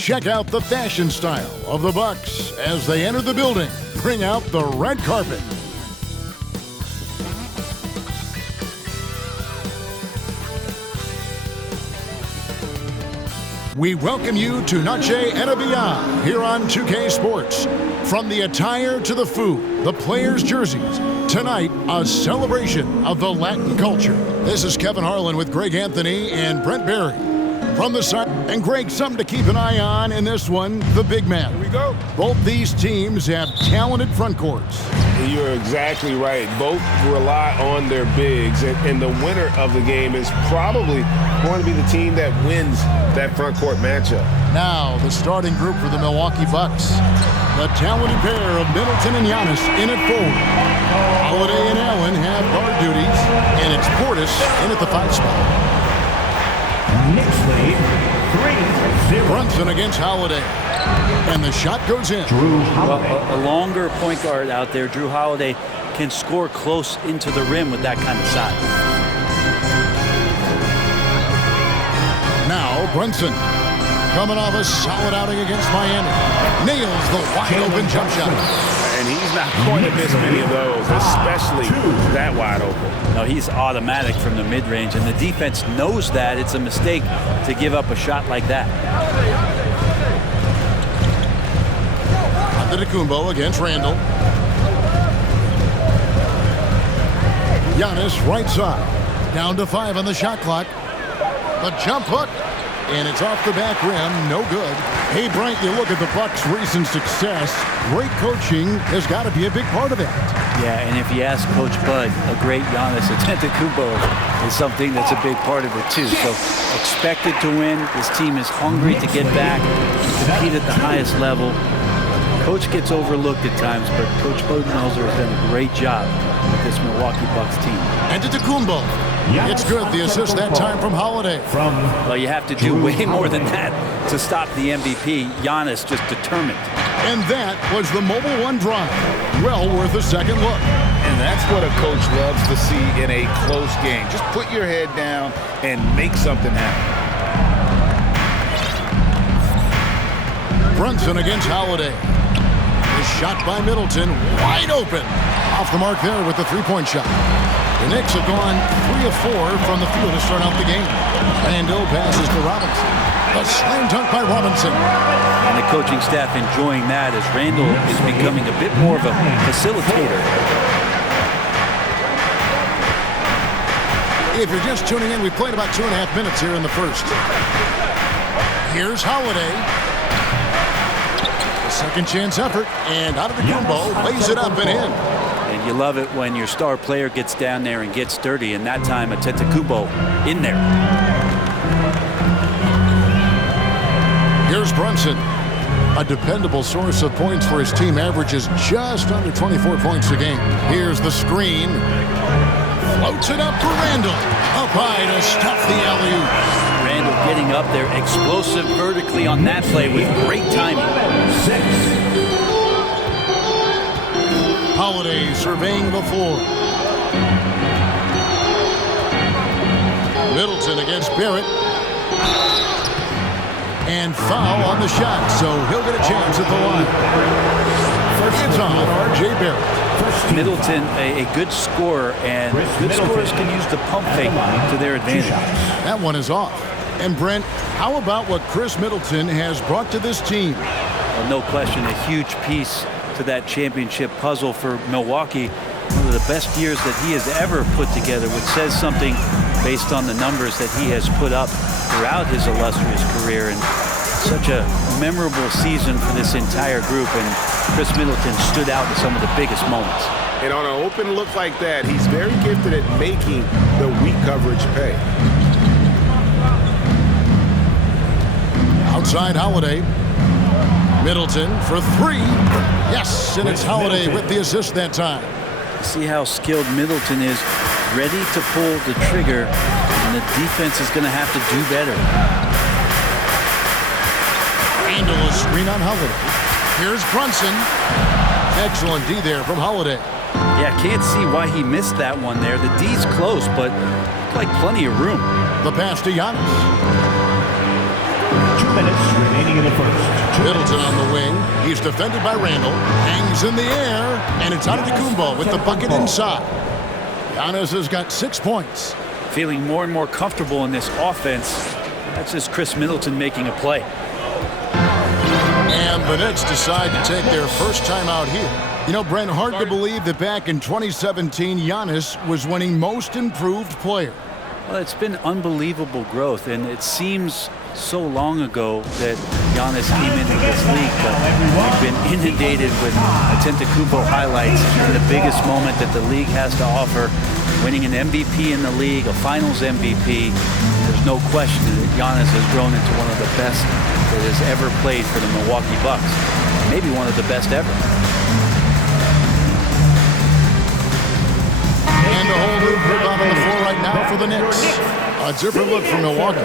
Check out the fashion style of the Bucks as they enter the building. Bring out the red carpet. We welcome you to Noche and Beyond here on 2K Sports. From the attire to the food, the players' jerseys, tonight a celebration of the Latin culture. This is Kevin Harlan with Greg Anthony and Brent Barry. From the side, and Greg, something to keep an eye on in this one, the big man. Here we go. Both these teams have talented front courts. You're exactly right. Both rely on their bigs, and the winner of the game is probably going to be the team that wins that front court matchup. Now, the starting group for the Milwaukee Bucks. The talented pair of Middleton and Giannis in at forward. Holiday and Allen have guard duties, and it's Portis in at the 5 spot. Knicks lead 3-0. Brunson against Holiday. And the shot goes in. Drew Holiday. Well, a longer point guard out there, Drew Holiday, can score close into the rim with that kind of size. Now Brunson, coming off a solid outing against Miami, nails the wide-open jump shot. And he's not going to miss many of those, especially that wide open. No, he's automatic from the mid-range, and the defense knows that. It's a mistake to give up a shot like that. Antetokounmpo against Randall. Giannis right side. Down to 5 on the shot clock. The jump hook. And it's off the back rim. No good. Hey, Bryant, you look at the Bucks' recent success. Great coaching has got to be a big part of that. Yeah, and if you ask Coach Bud, a great Giannis Antetokounmpo is something that's a big part of it too. So expected to win. This team is hungry to get back, compete at the highest level. Coach gets overlooked at times, but Coach Budenholzer has done a great job with this Milwaukee Bucks team. Antetokounmpo. It's good. The assist that time from Holiday. Well, you have to do way more than that to stop the MVP. Giannis just determined. And that was the Mobile One drive. Well worth a second look. And that's what a coach loves to see in a close game. Just put your head down and make something happen. Brunson against Holiday. The shot by Middleton, wide open. Off the mark there with the three-point shot. The Knicks have gone 3 of 4 from the field to start out the game. Randall passes to Robinson. A slam dunk by Robinson. And the coaching staff enjoying that as Randall is becoming a bit more of a facilitator. If you're just tuning in, we played about 2.5 minutes here in the first. Here's Holiday. A second chance effort, and Antetokounmpo lays it up and in. And you love it when your star player gets down there and gets dirty, and that time Antetokounmpo in there. Here's Brunson. A dependable source of points for his team, averages just under 24 points a game. Here's the screen. Floats it up for Randall. Up high to stuff the alley-oop. Randall getting up there, explosive vertically on that play with great timing. Holiday surveying the floor. Middleton against Barrett. And foul on the shot, so he'll get a chance at the line. It's on R.J. Barrett. Middleton, a good scorer, and good scorers can use the pump fake to their advantage. That one is off. And Brent, how about what Chris Middleton has brought to this team? Well, no question, a huge piece to that championship puzzle for Milwaukee. One of the best years that he has ever put together, which says something based on the numbers that he has put up throughout his illustrious career. And such a memorable season for this entire group, and Chris Middleton stood out in some of the biggest moments. And on an open look like that, he's very gifted at making the weak coverage pay. Outside Holiday. Middleton for 3. Yes, and it's Holiday with the assist that time. See how skilled Middleton is, ready to pull the trigger, and the defense is going to have to do better. Randall, a screen on Holiday. Here's Brunson. Excellent D there from Holiday. Yeah, can't see why he missed that one there. The D's close, but like plenty of room. The pass to Giannis. minutes remaining in the first. Middleton on the wing. He's defended by Randall. Hangs in the air, and it's Antetokounmpo with the bucket inside. Giannis has got 6 points. Feeling more and more comfortable in this offense. That's just Chris Middleton making a play. And the Knicks decide to take their first time out here. You know, Brent, hard to believe that back in 2017, Giannis was winning Most Improved Player. Well, it's been unbelievable growth, and it seems so long ago that Giannis came into this league, but we've been inundated with Antetokounmpo highlights in the biggest moment that the league has to offer, winning an MVP in the league, a Finals MVP. There's no question that Giannis has grown into one of the best that has ever played for the Milwaukee Bucks, maybe one of the best ever. And a whole new group out on the floor right now for the Knicks. A different look from Milwaukee.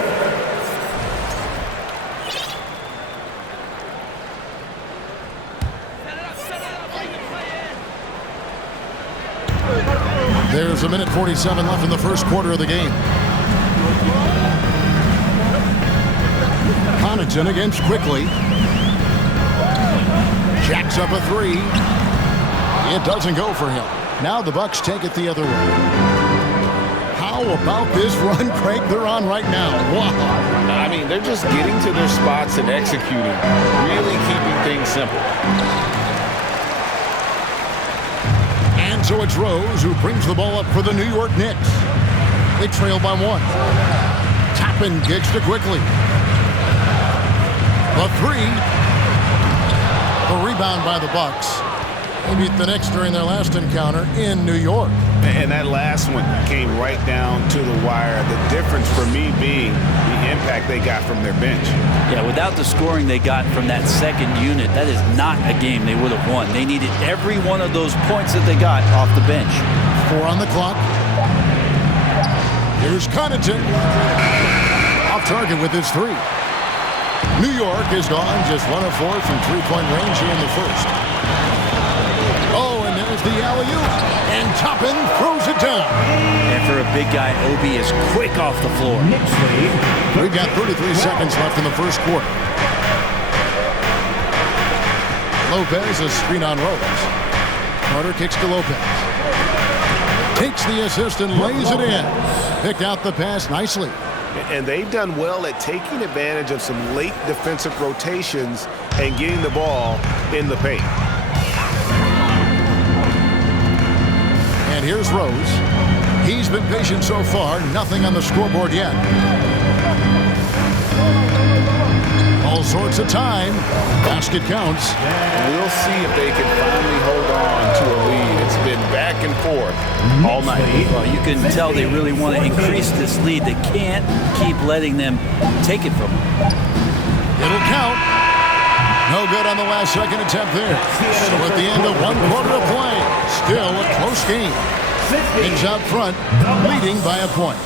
There's a minute 47 left in the first quarter of the game. Connaughton against Quickly. Jacks up a three. It doesn't go for him. Now the Bucks take it the other way. How about this run, Craig, they're on right now? Wow. I mean, they're just getting to their spots and executing, really keeping things simple. And so it's Rose who brings the ball up for the New York Knicks. They trail by one. Toppin gets to Quickly. The three. The rebound by the Bucks. They beat the Knicks during their last encounter in New York. And that last one came right down to the wire. The difference for me being the impact they got from their bench. Yeah, without the scoring they got from that second unit, that is not a game they would have won. They needed every one of those points that they got off the bench. 4 on the clock. Here's Connaughton. Off target with his three. New York is gone just 1 of 4 from three-point range here in the first. Oh, and there's the alley-oop. And Toppin throws it down. And for a big guy, Obi is quick off the floor. Knicks lead. We've got 33 seconds left in the first quarter. Lopez a screen on Rose. Carter kicks to Lopez. Takes the assist and lays it in. Picked out the pass nicely. And they've done well at taking advantage of some late defensive rotations and getting the ball in the paint. And here's Rose. He's been patient so far. Nothing on the scoreboard yet. All sorts of time. Basket counts. We'll see if they can finally hold on to a lead. It's been back and forth all night. Well, you can tell they really want to increase this lead. They can't keep letting them take it from them. It'll count. No good on the last second attempt there. So at the end of 1 quarter of play, still a close game. Kings out front, leading by a point.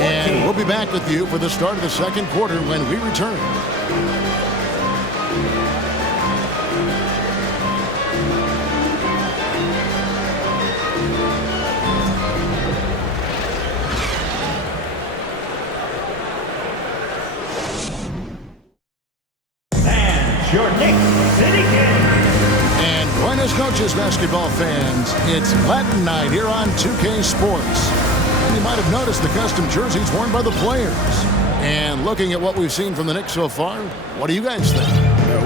And we'll be back with you for the start of the second quarter when we return. Your Knicks City Kings. And buenas noches, basketball fans. It's Latin night here on 2K Sports. And you might have noticed the custom jerseys worn by the players. And looking at what we've seen from the Knicks so far, what do you guys think?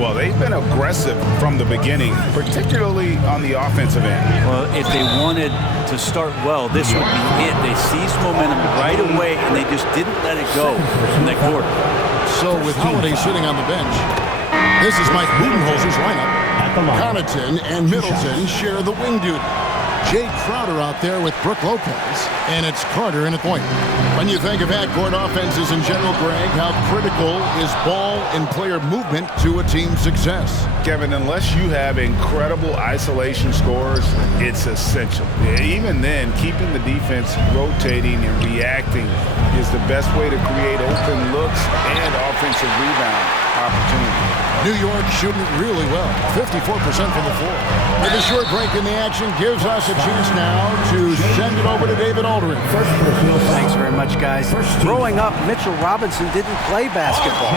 Well, they've been aggressive from the beginning, particularly on the offensive end. Well, if they wanted to start well, this would be it. They seized momentum right away, and they just didn't let it go from that quarter. So with Holiday sitting on the bench, this is Mike Budenholzer's lineup. Connaughton and Middleton share the wing duty. Jay Crowder out there with Brook Lopez, and it's Carter in at point. When you think of backcourt offenses in general, Greg, how critical is ball and player movement to a team's success? Kevin, unless you have incredible isolation scores, it's essential. Even then, keeping the defense rotating and reacting is the best way to create open looks and offensive rebound. opportunity. New York shooting it really well, 54% from the floor. And the short break in the action gives us a chance now to send it over to David Aldridge. Thanks very much, guys. Growing up, Mitchell Robinson didn't play basketball,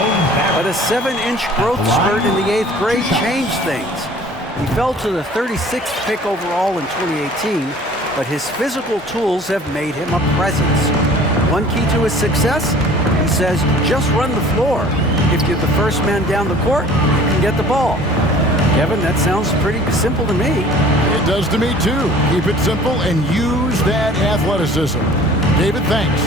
but a 7-inch growth spurt in the 8th grade changed things. He fell to the 36th pick overall in 2018, but his physical tools have made him a presence. One key to his success, he says, just run the floor. If you're the first man down the court, you can get the ball. Kevin, that sounds pretty simple to me. It does to me, too. Keep it simple and use that athleticism. David, thanks.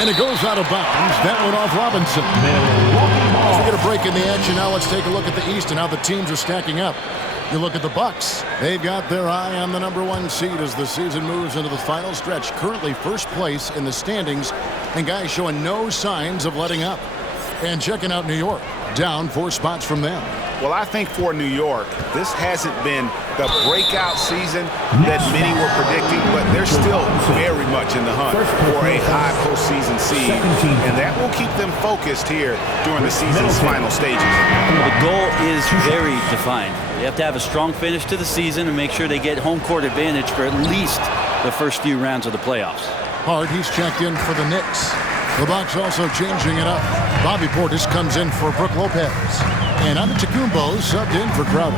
And it goes out of bounds. That went off Robinson. As we get a break in the action, now let's take a look at the East and how the teams are stacking up. You look at the Bucks. They've got their eye on the #1 seed as the season moves into the final stretch. Currently first place in the standings, and guys showing no signs of letting up. And checking out New York, down 4 spots from them. Well, I think for New York, this hasn't been the breakout season that many were predicting, but they're still very much in the hunt for a high postseason seed, and that will keep them focused here during the season's final stages. The goal is very defined. They have to have a strong finish to the season and make sure they get home court advantage for at least the first few rounds of the playoffs. Hard, he's checked in for the Knicks. The Bucks also changing it up. Bobby Portis comes in for Brook Lopez. And Antetokounmpo subbed in for Crowder.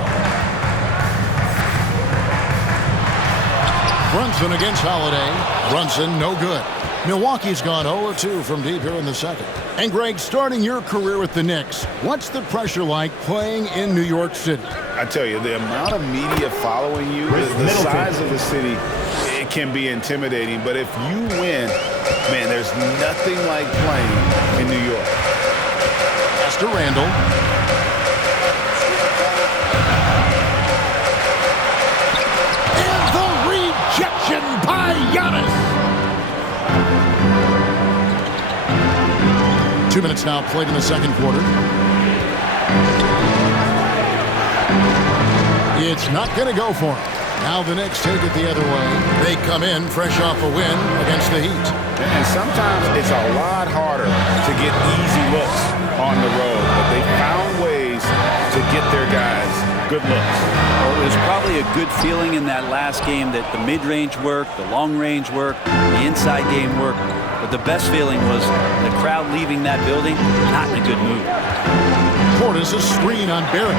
Brunson against Holiday. Brunson, no good. Milwaukee's gone 0-2 from deep here in the second. And Greg, starting your career with the Knicks, what's the pressure like playing in New York City? I tell you, the amount of media following you, the size of the city, it can be intimidating. But if you win, man, there's nothing like playing in New York. Pass to Randall. And the rejection by Giannis. 2 minutes now played in the second quarter. It's not going to go for him. Now the Knicks take it the other way. They come in fresh off a win against the Heat. And sometimes it's a lot harder to get easy looks on the road, but they found ways to get their guys good looks. Well, it was probably a good feeling in that last game that the mid-range worked, the long-range worked, the inside game worked. But the best feeling was the crowd leaving that building not in a good mood. Portis a screen on Barrett.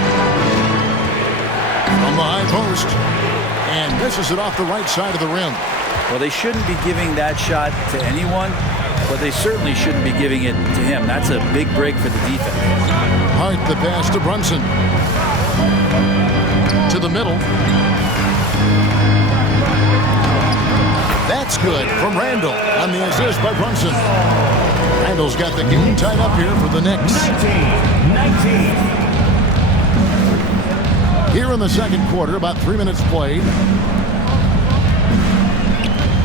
From the high post. And misses it off the right side of the rim. Well, they shouldn't be giving that shot to anyone, but they certainly shouldn't be giving it to him. That's a big break for the defense. Hart the pass to Brunson. To the middle. That's good from Randall on the assist by Brunson. Randall's got the game tied up here for the Knicks. 19. Here in the second quarter, about 3 minutes played.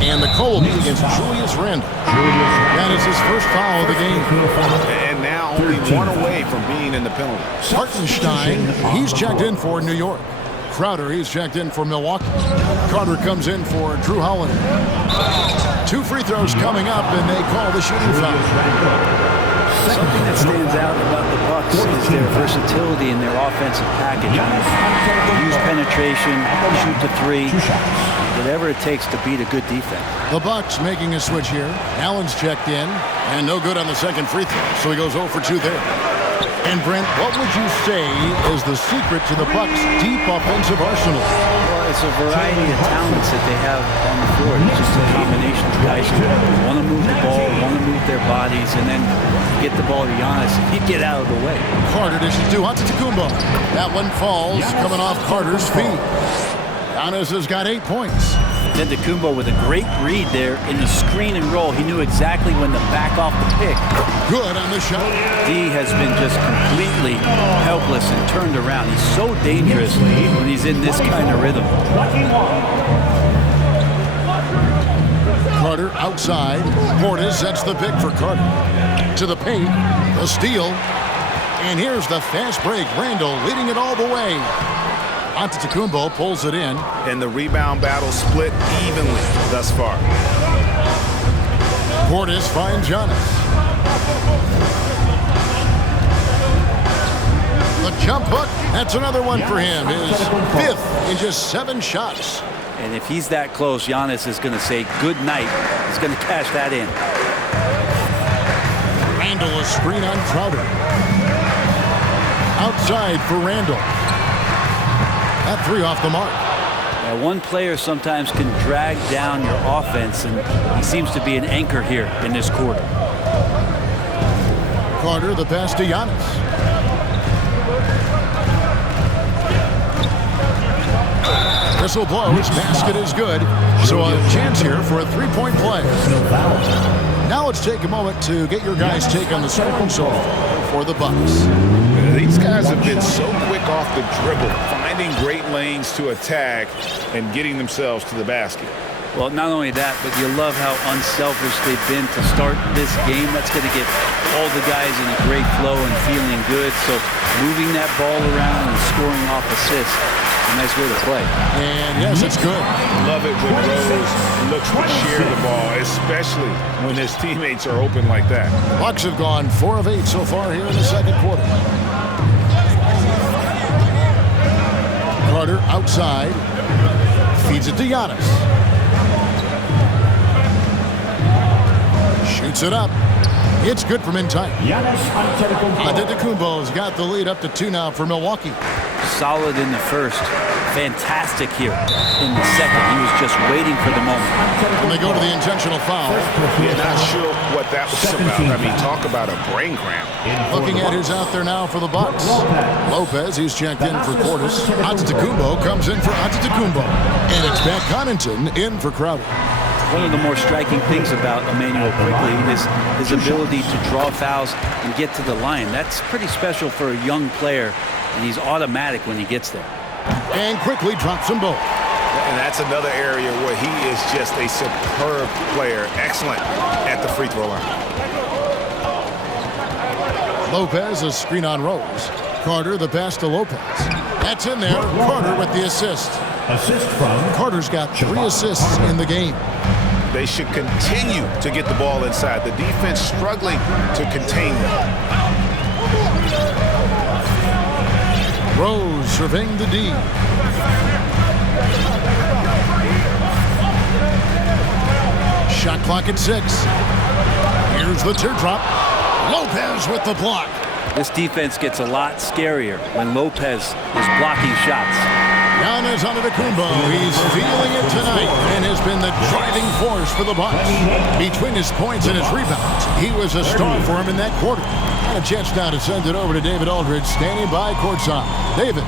And the call will be against Julius Randle. That is his first foul of the game. And now only one away from being in the penalty. Hartenstein, he's checked in for New York. Crowder, he's checked in for Milwaukee. Carter comes in for Drew Holiday. 2 free throws coming up, and they call the shooting foul. Something that stands out about the Bucks is their versatility in their offensive package. Use penetration, shoot the three, whatever it takes to beat a good defense. The Bucks making a switch here. Allen's checked in, and no good on the second free throw, so he goes 0 for 2 there. And Brent, what would you say is the secret to the Bucks' deep offensive arsenal? Well, it's a variety of talents that they have on the floor. It's just a combination of guys who want to move the ball, want to move their bodies, and then get the ball to Giannis and get out of the way. Carter dishes to Antetokounmpo. That one falls, coming off Carter's feet. Giannis has got 8 points. Antetokounmpo with a great read there in the screen and roll. He knew exactly when to back off the pick. Good on the shot. D has been just completely helpless and turned around. He's so dangerous when he's in this kind of rhythm. Carter outside. Portis sets the pick for Carter. To the paint. The steal. And here's the fast break. Randall leading it all the way. Antetokounmpo pulls it in. And the rebound battle split evenly thus far. Portis finds Giannis. The jump hook, that's another one for him. His 5th in just 7 shots. And if he's that close, Giannis is going to say good night. He's going to cash that in. Randall, a screen on Crowder. Outside for Randall. That 3 off the mark. Now, one player sometimes can drag down your offense, and he seems to be an anchor here in this quarter. Carter, the pass to Giannis. Whistle blows, basket is good. So a chance here for a 3-point play. Now let's take a moment to get your guys' take on the scoring so far for the Bucks. These guys have been so quick off the dribble, finding great lanes to attack and getting themselves to the basket. Well, not only that, but you love how unselfish they've been to start this game. That's going to get all the guys in a great flow and feeling good. So moving that ball around and scoring off assists, a nice way to play. And yes, it's good. Love it when Rose looks to share the ball, especially when his teammates are open like that. Bucks have gone 4 of 8 so far here in the second quarter. Carter outside. Feeds it to Giannis. Shoots it up. It's good from in tight. Antetokounmpo's got the lead up to 2 now for Milwaukee. Solid in the first. Fantastic here in the second. He was just waiting for the moment. When they go to the intentional foul. Yeah, not sure what that was about. I mean, talk about a brain cramp. Looking at who's out there now for the Bucks. Lopez, he's checked in for Portis. Antetokounmpo comes in for Antetokounmpo. And it's back Connaughton in for Crowder. One of the more striking things about Emmanuel Quickly is his ability to draw fouls and get to the line. That's pretty special for a young player, and he's automatic when he gets there. And Quickly drops them both. And that's another area where he is just a superb player. Excellent at the free throw line. Lopez, a screen on Rose. Carter, the pass to Lopez. That's in there. Carter with the assist. Assist from Carter's got 3 assists in the game. They should continue to get the ball inside. The defense struggling to contain them. Rose surveying the D. Shot clock at 6. Here's the teardrop. Lopez with the block. This defense gets a lot scarier when Lopez is blocking shots. Giannis Antetokounmpo, he's feeling it tonight and has been the driving force for the Bucks. Between his points and his rebounds, he was a star for him in that quarter. And a chance now to send it over to David Aldridge, standing by courtside. David.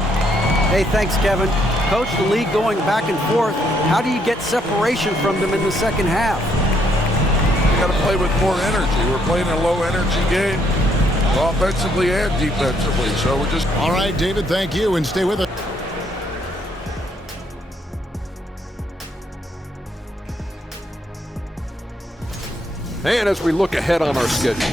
Hey, thanks, Kevin. Coach, the league going back and forth. How do you get separation from them in the second half? You got to play with more energy. We're playing a low-energy game, offensively and defensively. So we're just... All right, David, thank you, and stay with us. And as we look ahead on our schedule,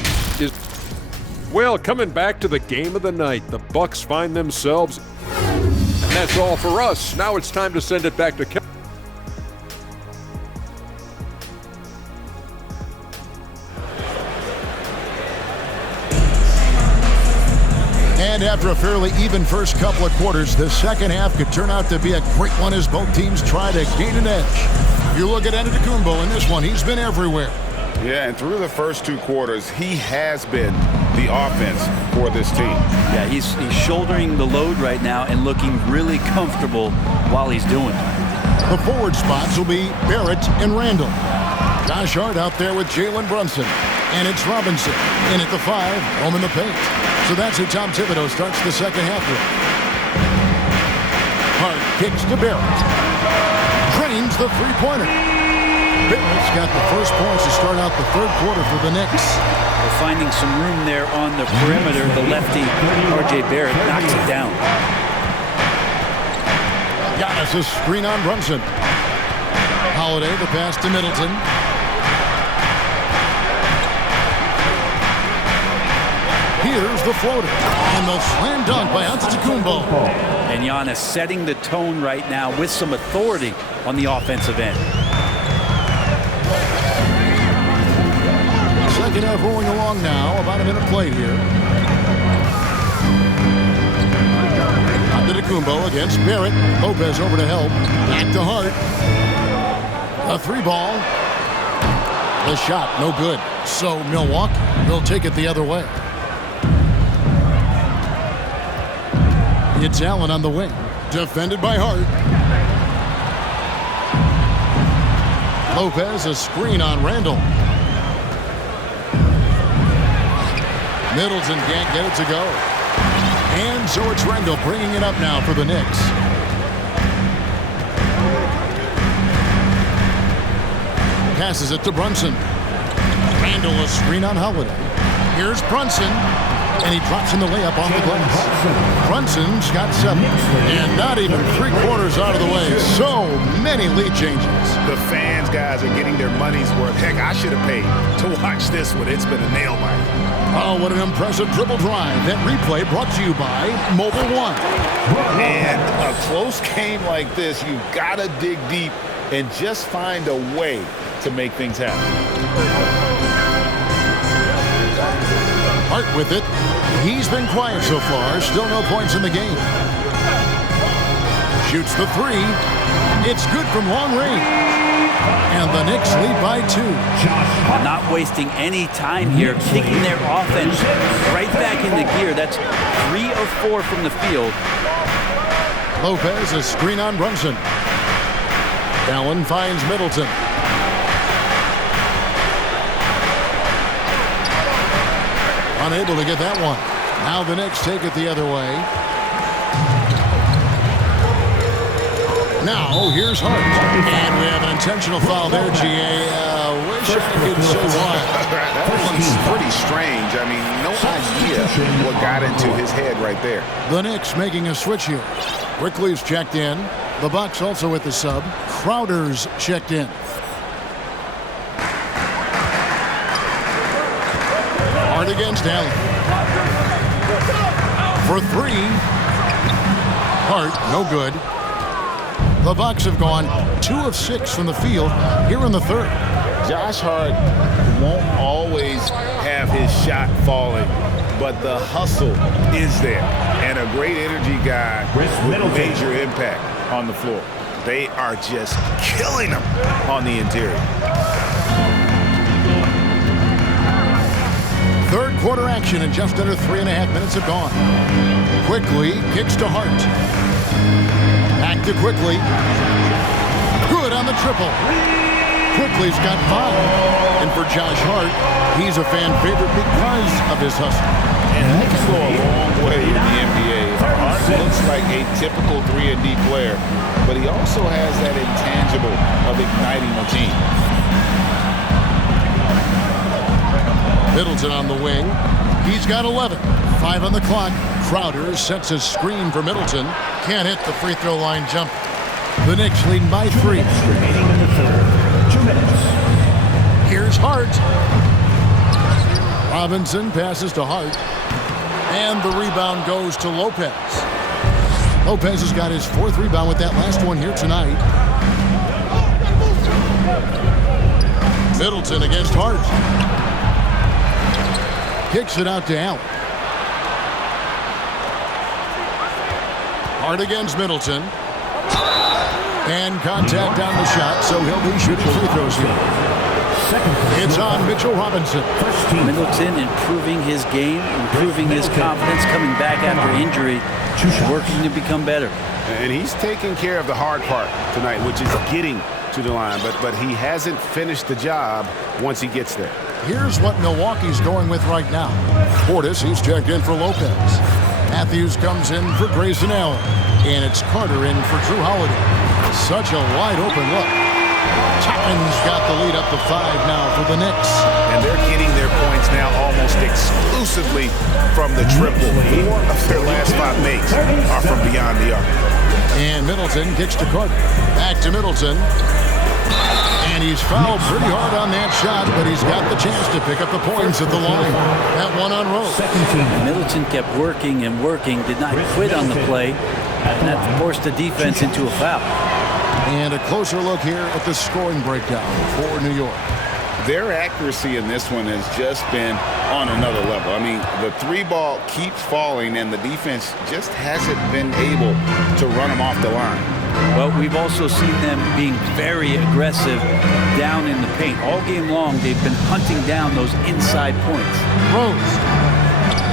well, coming back to the game of the night, the Bucks find themselves, and that's all for us. Now it's time to send it back to Kevin. And after a fairly even first couple of quarters, the second half could turn out to be a great one as both teams try to gain an edge. You look at Antetokounmpo in this one, he's been everywhere. Yeah, and through the first 2 quarters, he has been the offense for this team. Yeah, he's shouldering the load right now and looking really comfortable while he's doing it. The forward spots will be Barrett and Randall. Josh Hart out there with Jalen Brunson. And it's Robinson in at the 5, home in the paint. So that's how Tom Thibodeau starts the second half with. Hart kicks to Barrett. Drains the 3-pointer. Barrett's got the first points to start out the third quarter for the Knicks. They're finding some room there on the perimeter. The lefty, R.J. Barrett, knocks it down. Giannis a screen on Brunson. Holiday the pass to Middleton. Here's the floater. And the slam dunk by Antetokounmpo. And Giannis setting the tone right now with some authority on the offensive end. Second are rolling along now. About a minute played here. Kumbo against Barrett. Lopez over to help. Back to Hart. A 3-ball. The shot, no good. So Milwaukee will take it the other way. It's Allen on the wing. Defended by Hart. Lopez, a screen on Randall. Middleton can't get it to go. And so it's Randall bringing it up now for the Knicks. Passes it to Brunson. Randall, a screen on Holiday. Here's Brunson. And he drops in the layup off the glass. Brunson's got 7. And not even 3/4 out of the way. So many lead changes. The fans, guys, are getting their money's worth. Heck, I should have paid to watch this one. It's been a nail biter. Oh, what an impressive dribble drive. That replay brought to you by Mobile One. And a close game like this, you've got to dig deep and just find a way to make things happen. Hart with it. He's been quiet so far. Still no points in the game. Shoots the 3. It's good from long range. And the Knicks lead by 2. Not wasting any time here. Kicking their offense right back into gear. That's 3 of 4 from the field. Lopez, a screen on Brunson. Allen finds Middleton. Unable to get that one. Now the Knicks take it the other way. Now here's Hart. And we have an intentional foul there, G.A. Wish I could say why. That one's pretty strange. I mean, no idea what got into his head right there. The Knicks making a switch here. Quickly's checked in. The Bucks also with the sub. Crowder's checked in. Hart against Allen. For 3. Hart, no good. The Bucks have gone 2 of 6 from the field here in the third. Josh Hart won't always have his shot falling, but the hustle is there. And a great energy guy with major impact on the floor. They are just killing him on the interior. Third quarter action and just under 3.5 minutes have gone. Quickly kicks to Hart. Back to Quickly. Good on the triple. Quickly's got 5. And for Josh Hart, he's a fan favorite because of his hustle. And that can go a long way in the NBA. Hart looks like a typical 3-and-D player, but he also has that intangible of igniting a team. Middleton on the wing. He's got 11. 5 on the clock. Crowder sets a screen for Middleton. Can't hit the free throw line jump. The Knicks leading by 3. Remaining in the third. 2 minutes. Here's Hart. Robinson passes to Hart. And the rebound goes to Lopez. Lopez has got his 4th rebound with that last one here tonight. Middleton against Hart. Kicks it out to Allen. Hart against Middleton. And contact on the shot, so he'll be shooting free throws here. It's on Mitchell Robinson. Middleton improving his game, improving his confidence, coming back after injury, working to become better. And he's taking care of the hard part tonight, which is getting to the line, but he hasn't finished the job once he gets there. Here's what Milwaukee's going with right now. Portis, he's checked in for Lopez. Matthews comes in for Grayson Allen. And it's Carter in for Drew Holiday. Such a wide open look. Toppin's got the lead up to 5 now for the Knicks. And they're getting their points now almost exclusively from the triple. 4 of their last 5 makes are from beyond the arc. And Middleton kicks to Carter. Back to Middleton. And he's fouled pretty hard on that shot, but he's got the chance to pick up the points at the line. That one on road. Middleton kept working and working, did not quit on the play, and that forced the defense into a foul. And a closer look here at the scoring breakdown for New York. Their accuracy in this one has just been on another level. I mean, the three ball keeps falling, and the defense just hasn't been able to run them off the line. Well, we've also seen them being very aggressive down in the paint. All game long, they've been hunting down those inside points. Rose.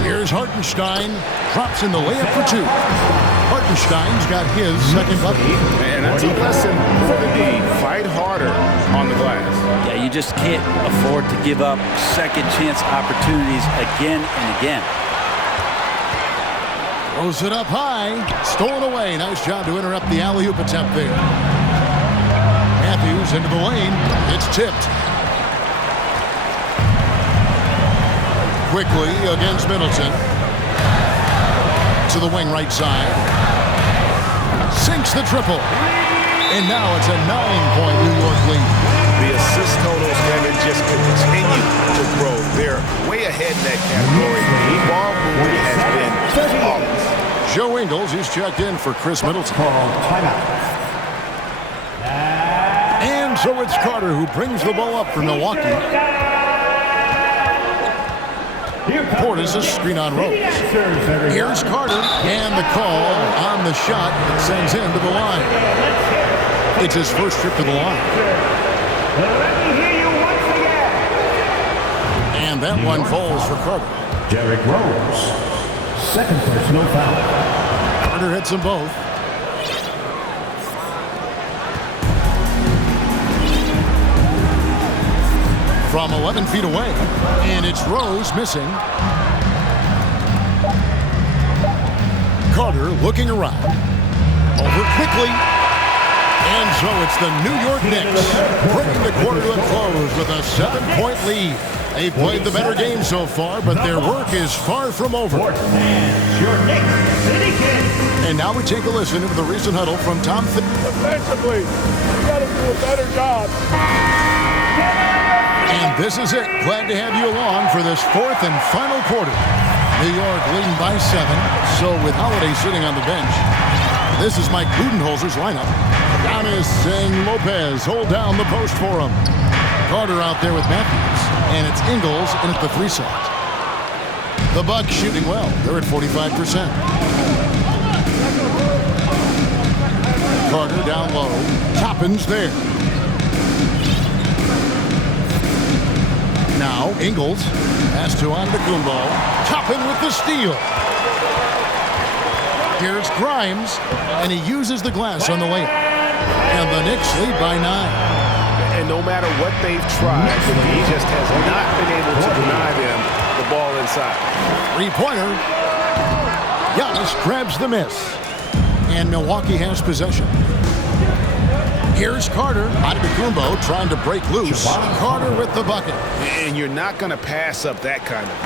Here's Hartenstein. Drops in the layup for two. Hartenstein's got his second bucket. And that's a lesson for the D. Fight harder on the glass. Yeah, you just can't afford to give up second chance opportunities again and again. Throws it up high. Stolen away. Nice job to interrupt the alley-oop attempt there. Matthews into the lane. It's tipped. Quickly against Middleton. To the wing right side. Sinks the triple. And now it's a 9-point New York lead. The assist totals have just continued to grow. They're way ahead in that category. Ball movement has been flawless. Joe Ingles, he's checked in for Chris Middleton. And so it's Carter who brings the ball up for Milwaukee. Portis a screen on Rose. Here's Carter, and the call on the shot that sends him to the line. It's his first trip to the line. And that one falls for Carter. Derrick Rose, second personal foul. Carter hits them both. From 11 feet away, and it's Rose missing. Carter looking around. Over quickly. And so it's the New York Knicks bringing the quarter to a close with a 7-point lead. They played the better game so far, but their work is far from over. And now we take a listen to the recent huddle from Tom. Defensively, we got to do a better job. And this is it. Glad to have you along for this fourth and final quarter. New York leading by 7. So with Holiday sitting on the bench, this is Mike Budenholzer's lineup. Giannis and Lopez hold down the post for him. Carter out there with Matthews. And it's Ingles in at the 3 side. The Bucks shooting well. They're at 45%. Carter down low. Toppin's there. Now Ingles pass to Antetokounmpo. Toppin with the steal. Here's Grimes, and he uses the glass on the layup. And the Knicks lead by 9. And no matter what they've tried, he just has not been able to deny them the ball inside. 3-pointer. Giannis grabs the miss. And Milwaukee has possession. Here's Carter. Antetokounmpo trying to break loose. Carter with the bucket. And you're not going to pass up that kind of.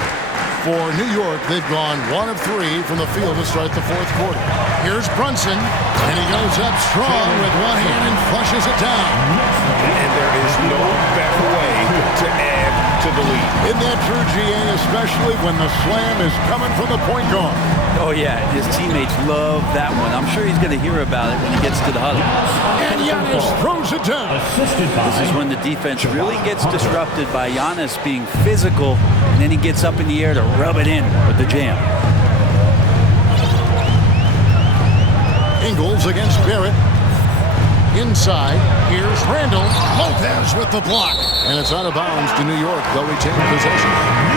For New York, they've gone 1 of 3 from the field to start the fourth quarter. Here's Brunson, and he goes up strong with one hand and flushes it down. And there is no better way to add to the lead. Isn't that true, GA, especially when the slam is coming from the point guard? Oh, yeah, his teammates love that one. I'm sure he's going to hear about it when he gets to the huddle. And Giannis throws it down. This is when the defense really gets disrupted by Giannis being physical, and then he gets up in the air to rub it in with the jam. Ingles against Barrett. Inside, here's Randall. Lopez with the block. And it's out of bounds to New York. They'll retain possession.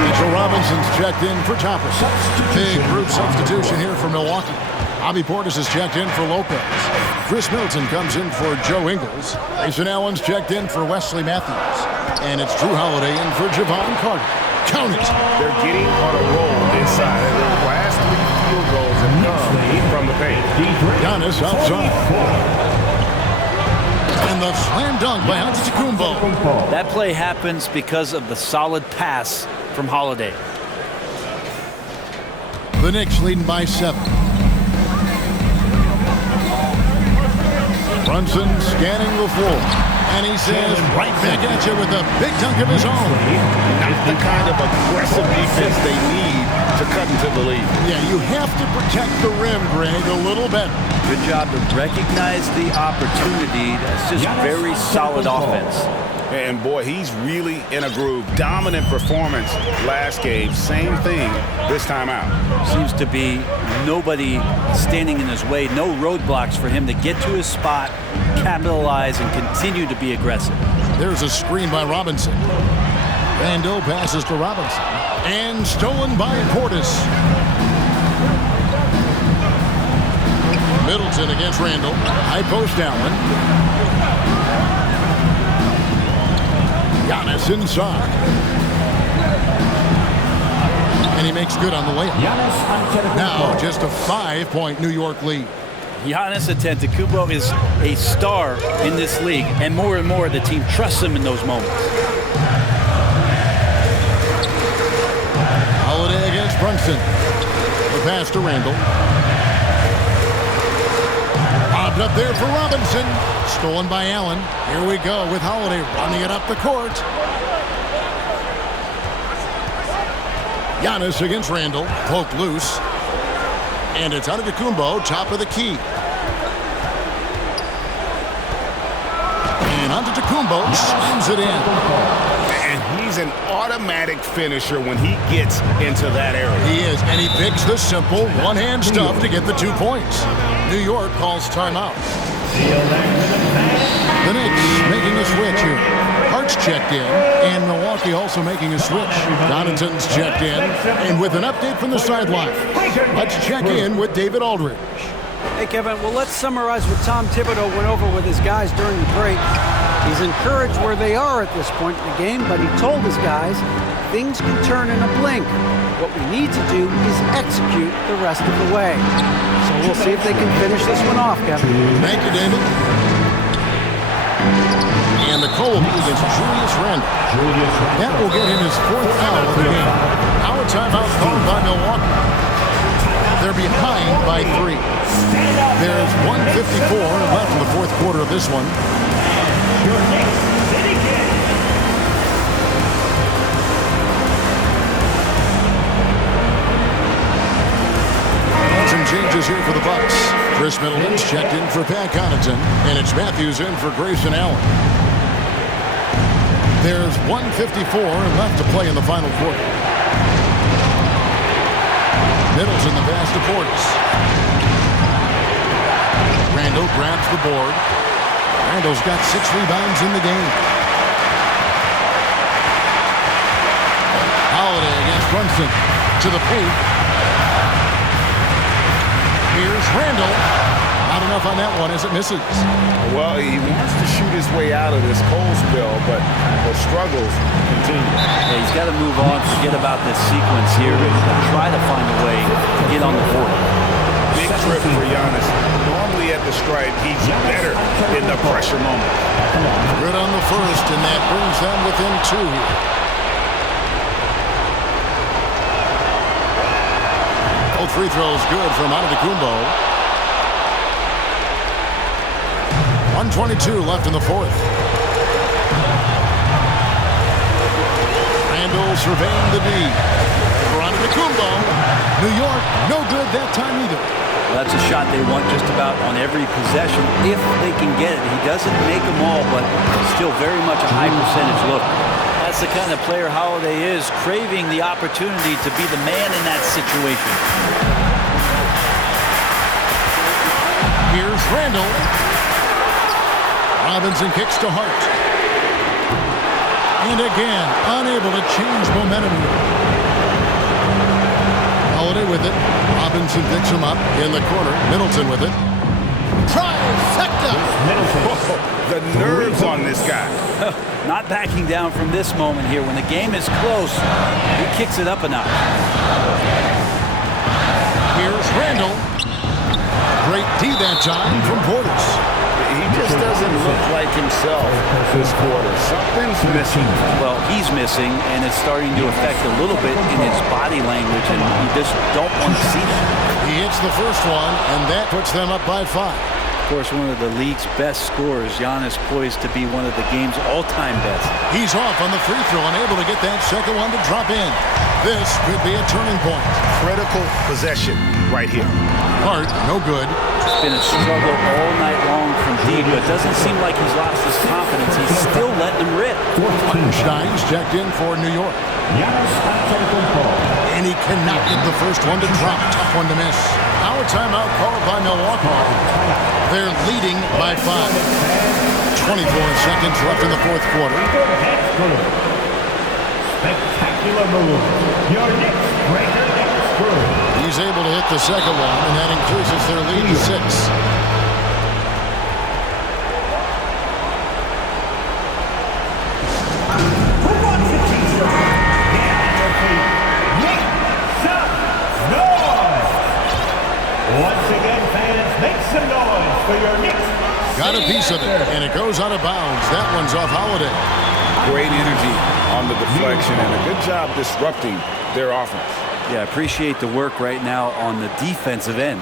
Mitchell Robinson's checked in for Thompson. Big group substitution here for Milwaukee. Bobby Portis is checked in for Lopez. Chris Middleton comes in for Joe Ingles. Grayson Allen's checked in for Wesley Matthews. And it's Drew Holiday in for Javon Carter. Count it. They're getting on a roll inside. Their last 3 field goals have come from the paint. Giannis outside. And the slam dunk by Antetokounmpo. That play happens because of the solid pass from Holiday. The Knicks leading by 7. Brunson scanning the floor. And he says right back at you with a big dunk of his own. Not the kind of aggressive defense they need to cut into the lead. Yeah, you have to protect the rim, Greg, a little better. Good job to recognize the opportunity. That's just very solid offense. And boy, he's really in a groove. Dominant performance last game. Same thing this time out. Seems to be nobody standing in his way. No roadblocks for him to get to his spot, capitalize, and continue to be aggressive. There's a screen by Robinson. Randall passes to Robinson. And stolen by Portis. Middleton against Randall. High post Allen. Giannis inside. And he makes good on the layup. Now just a 5-point New York lead. Giannis Antetokounmpo is a star in this league, and more the team trusts him in those moments. Holiday against Brunson. The pass to Randall. Popped up there for Robinson. Stolen by Allen. Here we go with Holiday running it up the court. Giannis against Randall. Poked loose. And it's Antetokounmpo, top of the key. And Antetokounmpo slams it in. And he's an automatic finisher when he gets into that area. He is, and he picks the simple one-hand stuff to get the 2 points. New York calls timeout. The Knicks making a switch here. Hart's checked in, and Milwaukee also making a switch. Donovan's checked in, and with an update from the sideline, let's check in with David Aldridge. Hey, Kevin, well, let's summarize what Tom Thibodeau went over with his guys during the break. He's encouraged where they are at this point in the game, but he told his guys things can turn in a blink. What we need to do is execute the rest of the way. So we'll see if they can finish this one off, Kevin. Thank you, David. And the call will be against Julius Randle. That will get him his 4th foul of the game. Now a timeout called by Milwaukee. They're behind by 3. There's 1:54 left in the 4th quarter of this one. Some changes here for the Bucks. Chris Middleton's checked in for Pat Connaughton, and it's Matthews in for Grayson Allen. There's 1:54 left to play in the final quarter. Middleton the pass to Portis. Randall grabs the board. Randall's got 6 rebounds in the game. Holiday against Brunson to the paint. Here's Randall. Not enough on that one as it misses. Well, he wants to shoot his way out of this cold spill, but the struggles continue. Yeah, he's got to move on, forget about this sequence here, and try to find a way to get on the board. Big trip for Giannis. Normally at the stripe, he's better in the pressure moment. Good on the first, and that brings them within 2 here. Both free throws good from Antetokounmpo. 1:22 left in the 4th. Randall surveying the D. For Antetokounmpo. New York, no good that time either. Well, that's a shot they want just about on every possession if they can get it. He doesn't make them all, but still very much a high percentage look. That's the kind of player Holiday is, craving the opportunity to be the man in that situation. Here's Randall. Robinson kicks to Hart. And again, unable to change momentum here. Holiday with it. Robinson picks him up in the corner. Middleton with it. Trifecta! Oh, the nerves on this guy. Not backing down from this moment here. When the game is close, he kicks it up a notch. Here's Randall. Great D that time from Portis. He just doesn't look like himself this quarter. Something's missing. Well, he's missing, and it's starting to affect a little bit in his body language, and you just don't want to see that. He hits the first one, and that puts them up by 5. Of course, one of the league's best scorers. Giannis poised to be one of the game's all-time best. He's off on the free throw, unable to get that second one to drop in. This could be a turning point. Critical possession right here. Hart, no good. It's been a struggle all night long from deep, but it doesn't seem like he's lost his confidence. He's still letting them rip. Stein's checked in for New York. And he cannot get the first one to drop. Tough one to miss. Now a timeout called by Milwaukee. They're leading by 5. 24 seconds left in the fourth quarter. Spectacular move. Your Knicks breaker Knicks through. He's able to hit the second one, and that increases their lead to 6. Who wants a t-shirt? Get on your feet. Make some noise. Once again, fans, make some noise for your Knicks. Got a piece of it, and it goes out of bounds. That one's off Holiday. Great energy on the deflection and a good job disrupting their offense. Yeah, appreciate the work right now on the defensive end.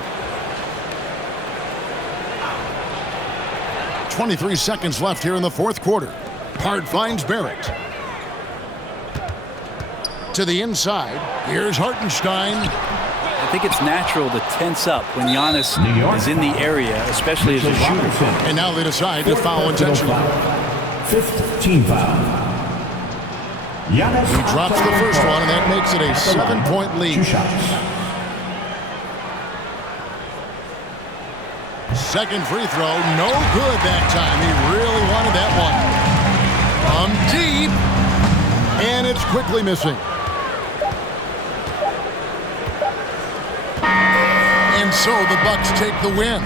23 seconds left here in the fourth quarter. Hart finds Barrett. To the inside. Here's Hartenstein. I think it's natural to tense up when Giannis is in the area, especially as a shooter. And now they decide to foul intentionally. Fifth team foul. He drops the first one, and that makes it a 7-point lead. 2 shots. Second free throw, no good that time. He really wanted that one. Deep, and it's quickly missing. And so the Bucks take the win.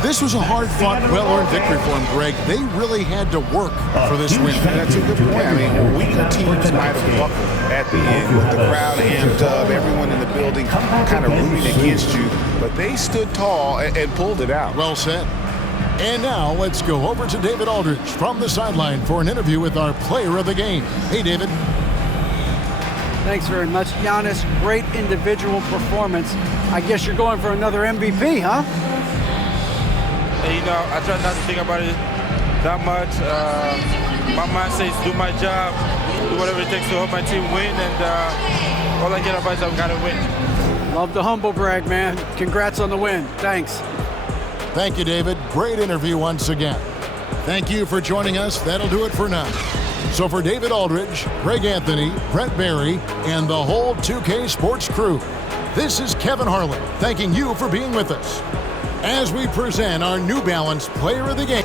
This was a hard-fought, well-earned victory for them, Greg. They really had to work for this win. That's a good point. I mean, weaker teams might have buckled at the end with the crowd amped up, everyone in the building kind of rooting against you, but they stood tall and pulled it out. Well said. And now let's go over to David Aldridge from the sideline for an interview with our player of the game. Hey, David. Thanks very much, Giannis. Great individual performance. I guess you're going for another MVP, huh? You know, I try not to think about it that much. My mindset is do my job, do whatever it takes to help my team win, and all I care about is I've got to win. Love the humble brag, man. Congrats on the win. Thanks. Thank you, David. Great interview once again. Thank you for joining us. That'll do it for now. So for David Aldridge, Greg Anthony, Brent Barry, and the whole 2K Sports crew, this is Kevin Harlan thanking you for being with us as we present our New Balance Player of the Game.